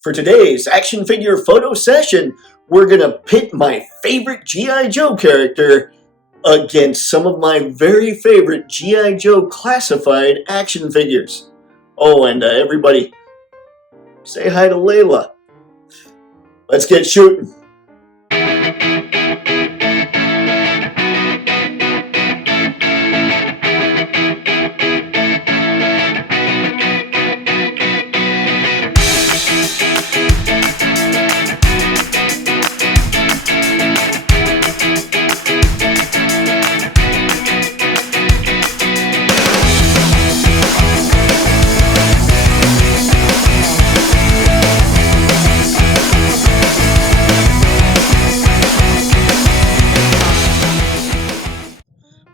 For today's action figure photo session, we're going to pit my favorite GI Joe character against some of my very favorite GI Joe Classified action figures. Oh, and everybody, say hi to Layla. Let's get shooting.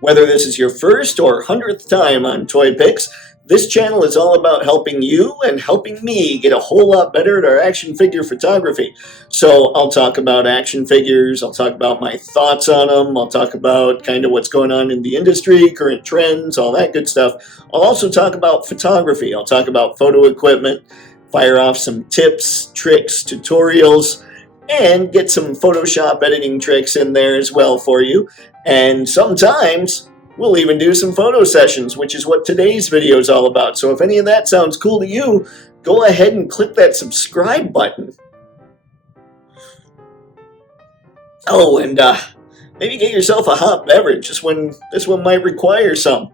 Whether this is your first or 100th time on Toypixx, this channel is all about helping you and helping me get a whole lot better at our action figure photography. So I'll talk about action figures, I'll talk about my thoughts on them, I'll talk about kind of what's going on in the industry, current trends, all that good stuff. I'll also talk about photography, I'll talk about photo equipment, fire off some tips, tricks, tutorials, and get some Photoshop editing tricks in there as well for you. And sometimes we'll even do some photo sessions, which is what today's video is all about. So if any of that sounds cool to you, go ahead and click that subscribe button. Oh, and maybe get yourself a hot beverage. This one might require some.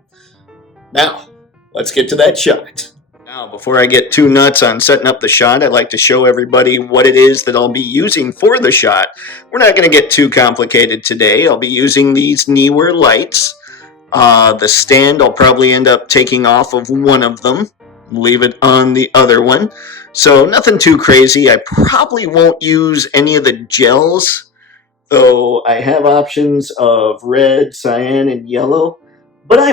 Now, let's get to that shot. Now, before I get too nuts on setting up the shot, I'd like to show everybody what it is that I'll be using for the shot. We're not going to get too complicated today. I'll be using these Neewer lights. The stand I'll probably end up taking off of one of them, leave it on the other one. So nothing too crazy. I probably won't use any of the gels, though I have options of red, cyan, and yellow. But I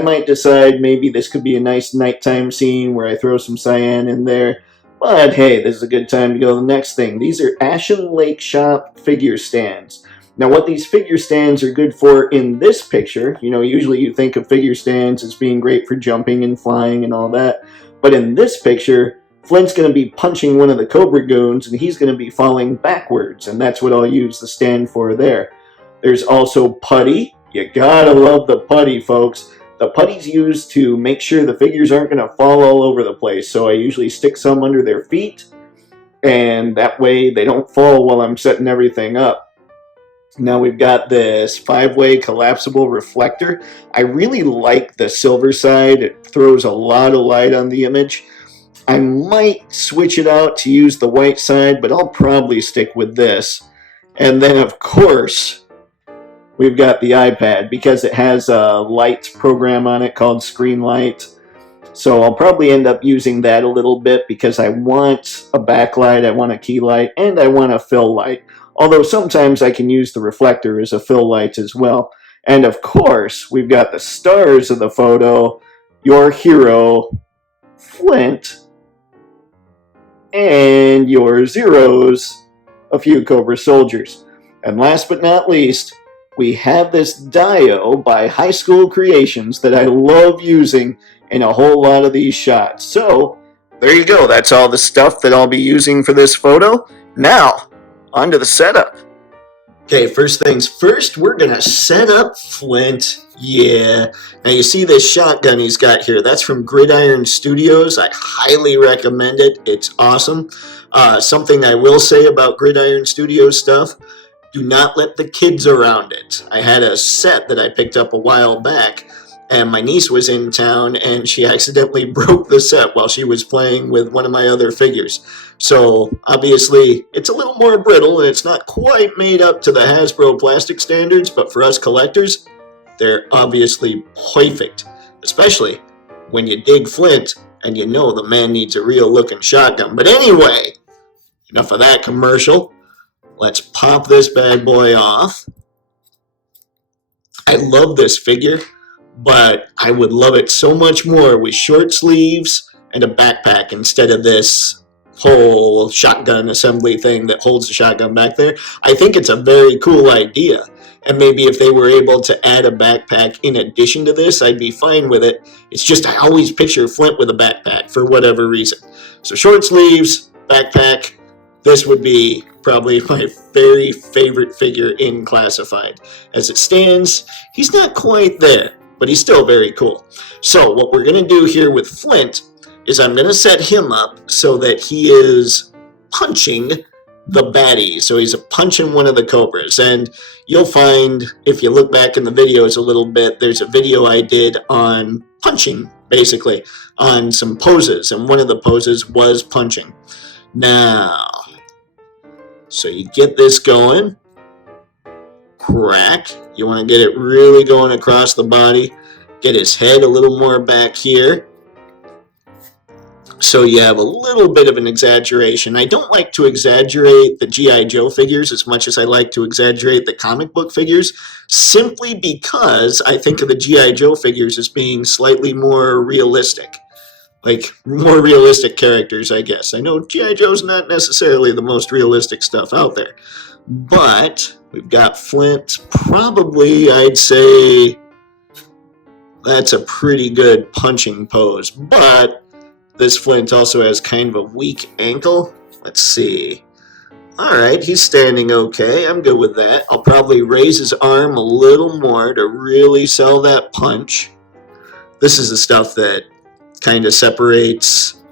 might decide maybe this could be a nice nighttime scene where I throw some cyan in there. But hey, this is a good time to go to the next thing. These are Ashen Lake Shop figure stands. Now what these figure stands are good for in this picture, usually you think of figure stands as being great for jumping and flying and all that. But in this picture, Flint's going to be punching one of the Cobra goons and he's going to be falling backwards. And that's what I'll use the stand for there. There's also putty. You gotta love the putty, folks. The putty's used to make sure the figures aren't gonna fall all over the place. So I usually stick some under their feet, and that way they don't fall while I'm setting everything up. Now we've got this 5-way collapsible reflector. I really like the silver side. It throws a lot of light on the image. I might switch it out to use the white side, but I'll probably stick with this. And then, of course, we've got the iPad because it has a light program on it called Screen Light. So I'll probably end up using that a little bit because I want a backlight, I want a key light, and I want a fill light. Although sometimes I can use the reflector as a fill light as well. And of course, we've got the stars of the photo, your hero, Flint, and your zeros, a few Cobra soldiers. And last but not least, we have this Dio by High School Creations that I love using in a whole lot of these shots. So, there you go. That's all the stuff that I'll be using for this photo. Now, on to the setup. Okay, first things first, we're going to set up Flint. Yeah. Now, you see this shotgun he's got here. That's from Gridiron Studios. I highly recommend it. It's awesome. Something I will say about Gridiron Studios stuff, do not let the kids around it. I had a set that I picked up a while back, and my niece was in town, and she accidentally broke the set while she was playing with one of my other figures. So, obviously, it's a little more brittle, and it's not quite made up to the Hasbro plastic standards, but for us collectors, they're obviously perfect. Especially when you dig Flint, and you know the man needs a real-looking shotgun. But anyway, enough of that commercial. Let's pop this bad boy off. I love this figure, but I would love it so much more with short sleeves and a backpack instead of this whole shotgun assembly thing that holds the shotgun back there. I think it's a very cool idea. And maybe if they were able to add a backpack in addition to this, I'd be fine with it. It's just I always picture Flint with a backpack for whatever reason. So short sleeves, backpack, this would be probably my very favorite figure in Classified. As it stands, he's not quite there, but he's still very cool. So what we're going to do here with Flint is I'm going to set him up so that he is punching the baddie. So he's punching one of the Cobras. And you'll find, if you look back in the videos a little bit, there's a video I did on punching, basically, on some poses. And one of the poses was punching. Now, so you get this going. Crack. You want to get it really going across the body. Get his head a little more back here. So you have a little bit of an exaggeration. I don't like to exaggerate the GI Joe figures as much as I like to exaggerate the comic book figures, simply because I think of the GI Joe figures as being slightly more realistic. Like, more realistic characters, I guess. I know GI Joe's not necessarily the most realistic stuff out there. But we've got Flint. Probably, I'd say that's a pretty good punching pose. But this Flint also has kind of a weak ankle. Let's see. Alright, he's standing okay. I'm good with that. I'll probably raise his arm a little more to really sell that punch. This is the stuff that kind of separates.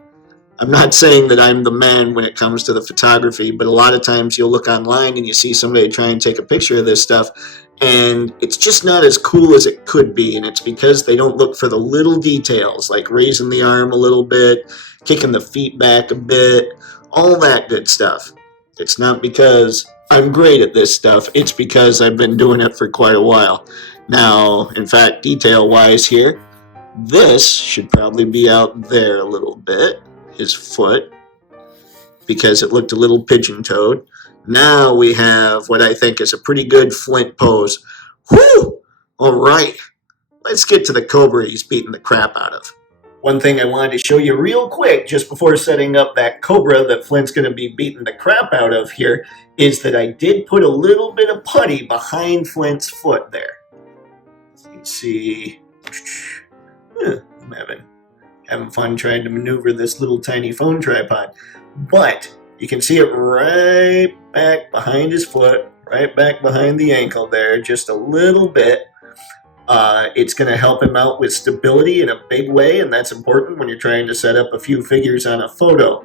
I'm not saying that I'm the man when it comes to the photography, but a lot of times you'll look online and you see somebody try and take a picture of this stuff, and it's just not as cool as it could be, and it's because they don't look for the little details, like raising the arm a little bit, kicking the feet back a bit, all that good stuff. It's not because I'm great at this stuff, it's because I've been doing it for quite a while. Now, in fact, detail-wise here, this should probably be out there a little bit, his foot, because it looked a little pigeon-toed. Now we have what I think is a pretty good Flint pose. Whew! Alright, let's get to the Cobra he's beating the crap out of. One thing I wanted to show you real quick, just before setting up that Cobra that Flint's going to be beating the crap out of here, is that I did put a little bit of putty behind Flint's foot there. You can see, I'm having fun trying to maneuver this little tiny phone tripod. But you can see it right back behind his foot, right back behind the ankle there, just a little bit. It's going to help him out with stability in a big way, and that's important when you're trying to set up a few figures on a photo.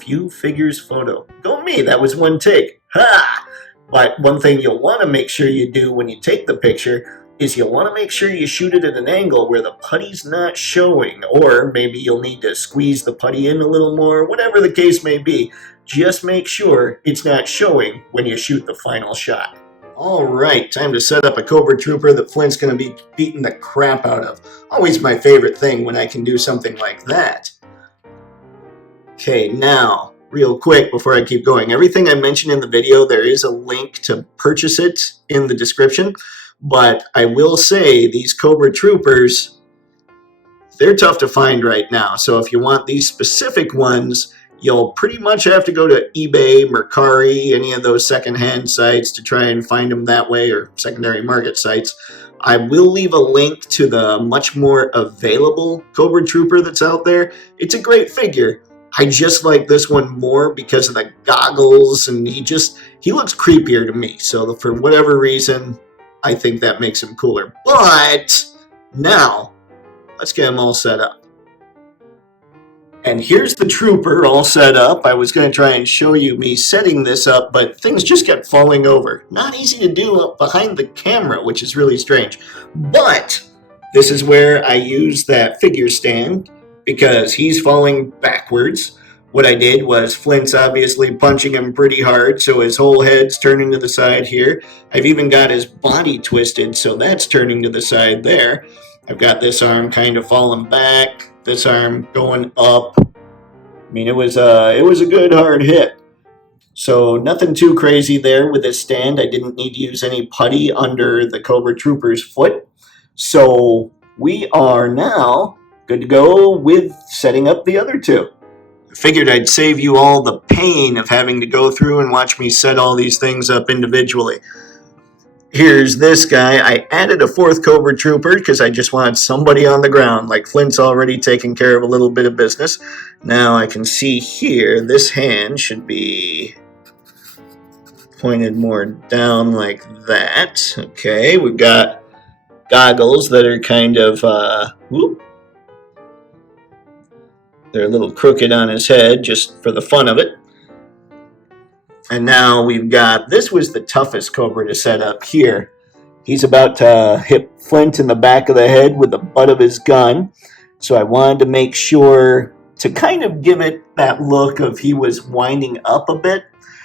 Few figures photo. Go me, that was one take. Ha! But one thing you'll want to make sure you do when you take the picture is you'll want to make sure you shoot it at an angle where the putty's not showing, or maybe you'll need to squeeze the putty in a little more, whatever the case may be. Just make sure it's not showing when you shoot the final shot. Alright, time to set up a Cobra Trooper that Flint's going to be beating the crap out of. Always my favorite thing when I can do something like that. Okay, now, real quick before I keep going, everything I mentioned in the video, there is a link to purchase it in the description. But I will say these Cobra Troopers, they're tough to find right now. So if you want these specific ones, you'll pretty much have to go to eBay, Mercari, any of those secondhand sites to try and find them that way, or secondary market sites. I will leave a link to the much more available Cobra Trooper that's out there. It's a great figure. I just like this one more because of the goggles, and he looks creepier to me. So for whatever reason, I think that makes him cooler. But now, let's get him all set up. And here's the Trooper all set up. I was going to try and show you me setting this up, but things just kept falling over. Not easy to do up behind the camera, which is really strange. But this is where I use that figure stand because he's falling backwards. What I did was Flint's obviously punching him pretty hard, so his whole head's turning to the side here. I've even got his body twisted, so that's turning to the side there. I've got this arm kind of falling back, this arm going up. I mean, it was a good hard hit. So nothing too crazy there with this stand. I didn't need to use any putty under the Cobra Trooper's foot. So we are now good to go with setting up the other two. I figured I'd save you all the pain of having to go through and watch me set all these things up individually. Here's this guy. I added a fourth Cobra Trooper because I just wanted somebody on the ground. Like Flint's already taking care of a little bit of business. Now I can see here, this hand should be pointed more down like that. Okay, we've got goggles that are kind of, they're a little crooked on his head just for the fun of it. And now we've got, this was the toughest Cobra to set up here. He's about to hit Flint in the back of the head with the butt of his gun. So I wanted to make sure to kind of give it that look of he was winding up a bit.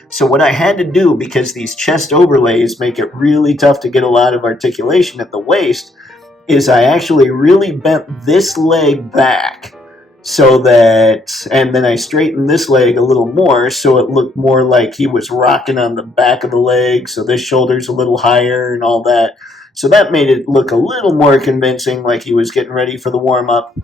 So what I had to do, because these chest overlays make it really tough to get a lot of articulation at the waist, is I actually really bent this leg back so that, and then I straightened this leg a little more so it looked more like he was rocking on the back of the leg, so this shoulder's a little higher and all that. So that made it look a little more convincing, like he was getting ready for the warm-up.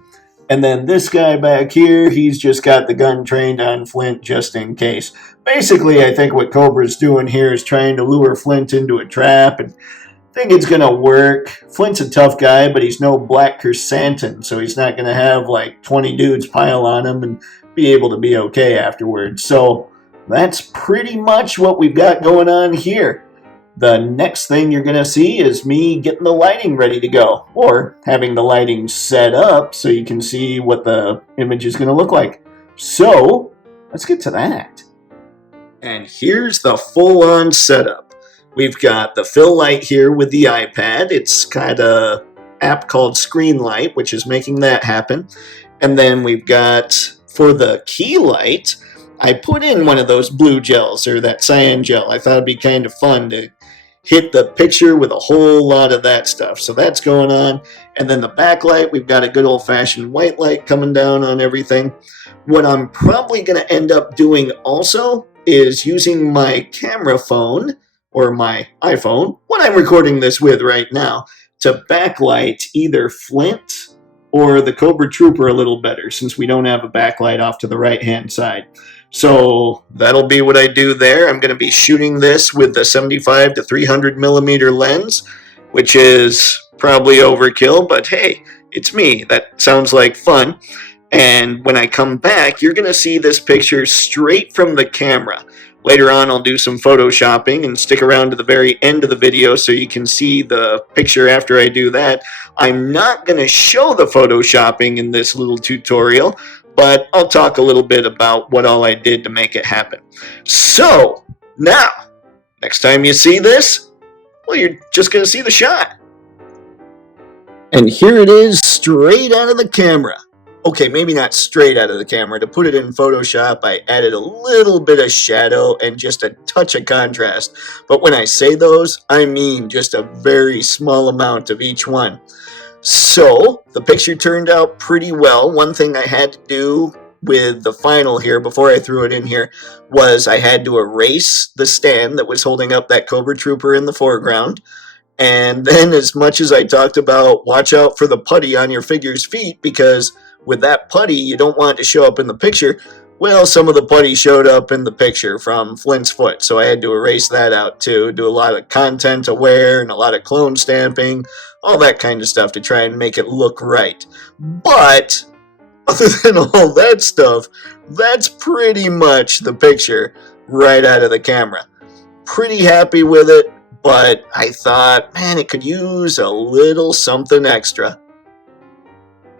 And then this guy back here, he's just got the gun trained on Flint just in case. Basically, I think what Cobra's doing here is trying to lure Flint into a trap, and I think it's going to work. Flint's a tough guy, but he's no Black Chrysanthemum, so he's not going to have like 20 dudes pile on him and be able to be okay afterwards. So that's pretty much what we've got going on here. The next thing you're going to see is me getting the lighting ready to go, or having the lighting set up so you can see what the image is going to look like. So let's get to that. And here's the full-on setup. We've got the fill light here with the iPad. It's got an app called Screenlight, which is making that happen. And then we've got, for the key light, I put in one of those blue gels, or that cyan gel. I thought it'd be kind of fun to hit the picture with a whole lot of that stuff. So that's going on. And then the backlight, we've got a good old-fashioned white light coming down on everything. What I'm probably going to end up doing also is using my camera phone, or my iPhone, what I'm recording this with right now, to backlight either Flint or the Cobra Trooper a little better, since we don't have a backlight off to the right-hand side. So that'll be what I do there. I'm going to be shooting this with the 75 to 300 millimeter lens, which is probably overkill, but hey, it's me. That sounds like fun. And when I come back, you're going to see this picture straight from the camera. Later on, I'll do some photoshopping and stick around to the very end of the video so you can see the picture after I do that. I'm not going to show the photoshopping in this little tutorial, but I'll talk a little bit about what all I did to make it happen. So, now, next time you see this, well, you're just going to see the shot. And here it is, straight out of the camera. Okay, maybe not straight out of the camera. To put it in Photoshop, I added a little bit of shadow and just a touch of contrast. But when I say those, I mean just a very small amount of each one. So, the picture turned out pretty well. One thing I had to do with the final here, before I threw it in here, was I had to erase the stand that was holding up that Cobra Trooper in the foreground. And then, as much as I talked about watch out for the putty on your figure's feet, because with that putty, you don't want it to show up in the picture. Well, some of the putty showed up in the picture from Flint's foot, so I had to erase that out too. Do a lot of content aware and a lot of clone stamping, all that kind of stuff to try and make it look right. But other than all that stuff, that's pretty much the picture right out of the camera. Pretty happy with it, but I thought, man, it could use a little something extra.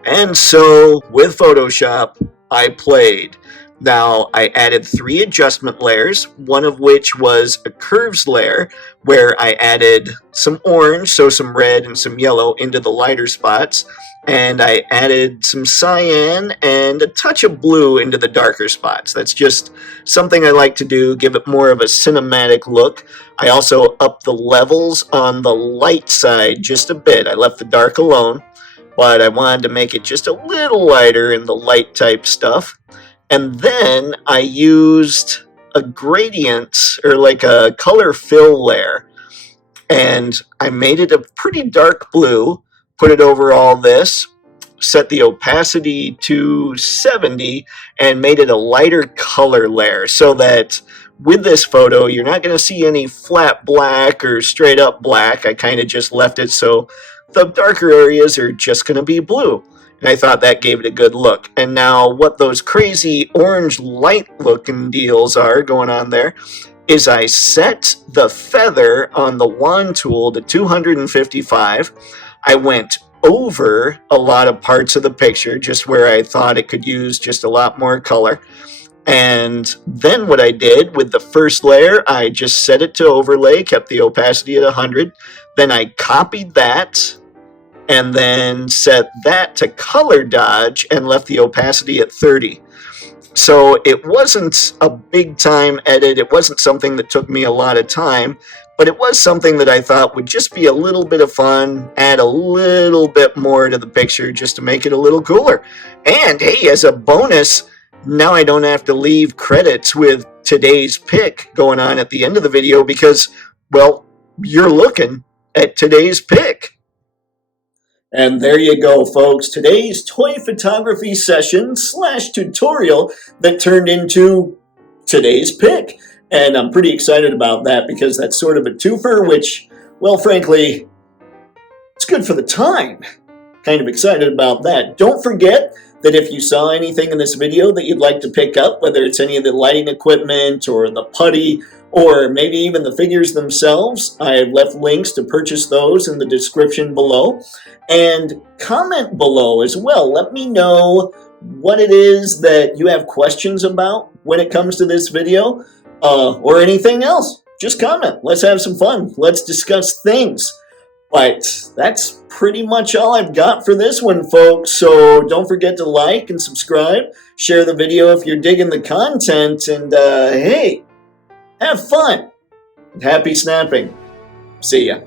And so, with Photoshop, I played. Now, I added 3 adjustment layers, one of which was a curves layer, where I added some orange, so some red and some yellow into the lighter spots, and I added some cyan and a touch of blue into the darker spots. That's just something I like to do, give it more of a cinematic look. I also upped the levels on the light side just a bit. I left the dark alone, but I wanted to make it just a little lighter in the light type stuff. And then I used a gradient, or like a color fill layer, and I made it a pretty dark blue, put it over all this. set the opacity to 70 and made it a lighter color layer so that with this photo, you're not going to see any flat black or straight up black. I kind of just left it so the darker areas are just going to be blue. And I thought that gave it a good look. And now what those crazy orange light looking deals are going on there is I set the feather on the wand tool to 255. I went over a lot of parts of the picture, just where I thought it could use just a lot more color. And then what I did with the first layer, I just set it to overlay, kept the opacity at 100. Then I copied that and then set that to color dodge and left the opacity at 30. So it wasn't a big time edit. It wasn't something that took me a lot of time, but it was something that I thought would just be a little bit of fun, add a little bit more to the picture just to make it a little cooler. And hey, as a bonus, now I don't have to leave credits with today's pick going on at the end of the video because, well, you're looking at today's pick. And there you go, folks. Today's toy photography session / tutorial that turned into today's pick. And I'm pretty excited about that because that's sort of a twofer, which, well, frankly, it's good for the time. Kind of excited about that. Don't forget that if you saw anything in this video that you'd like to pick up, whether it's any of the lighting equipment or the putty, or maybe even the figures themselves, I have left links to purchase those in the description below. And comment below as well. Let me know what it is that you have questions about when it comes to this video, or anything else. Just comment. Let's have some fun. Let's discuss things. But that's pretty much all I've got for this one, folks. So don't forget to like and subscribe. Share the video if you're digging the content. And hey, have fun. Happy snapping. See ya.